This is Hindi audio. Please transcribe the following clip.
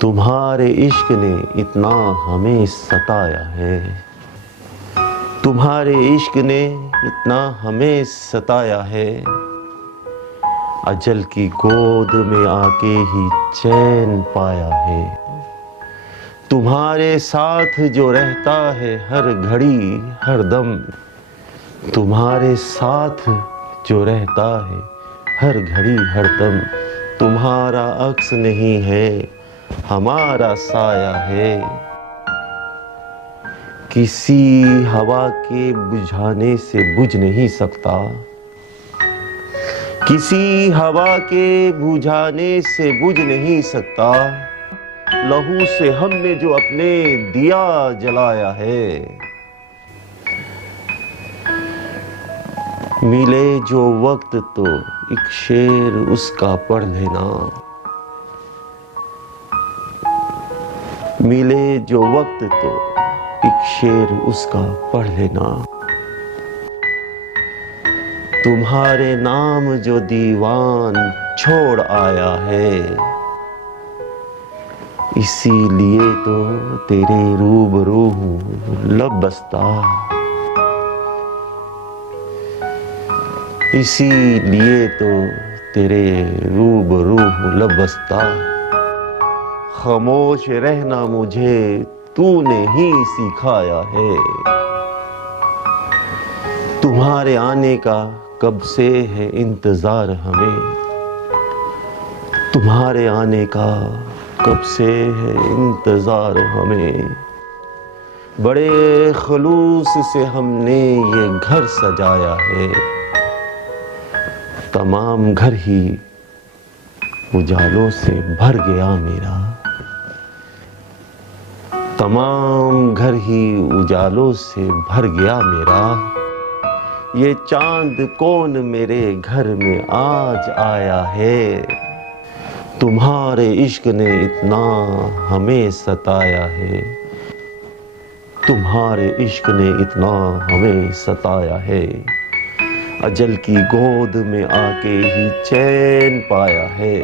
तुम्हारे इश्क ने इतना हमें सताया है, तुम्हारे इश्क ने इतना हमें सताया है। अजल की गोद में आके ही चैन पाया है। तुम्हारे साथ जो रहता है हर घड़ी हर दम, तुम्हारे साथ जो रहता है हर घड़ी हर दम। तुम्हारा अक्स नहीं है हमारा साया है। किसी हवा के बुझाने से बुझ नहीं सकता, किसी हवा के बुझाने से बुझ नहीं सकता। लहू से हमने जो अपने दिया जलाया है। मिले जो वक्त तो एक शेर उसका पढ़ लेना, मिले जो वक्त तो एक शेर उसका पढ़ लेना। तुम्हारे नाम जो दीवान छोड़ आया है, इसीलिए तो तेरे रूबरू हूँ लब बस्ता, इसीलिए तो तेरे रूबरू हूँ लब बस्ता। खामोश रहना मुझे तूने ही सिखाया है। तुम्हारे आने का कब से है इंतजार हमें, तुम्हारे आने का कब से है इंतजार हमें। बड़े खलूस से हमने ये घर सजाया है। तमाम घर ही उजालों से भर गया मेरा, तमाम घर ही उजालों से भर गया मेरा। ये चांद कौन मेरे घर में आज आया है। तुम्हारे इश्क ने इतना हमें सताया है, तुम्हारे इश्क ने इतना हमें सताया है। अजल की गोद में आके ही चैन पाया है।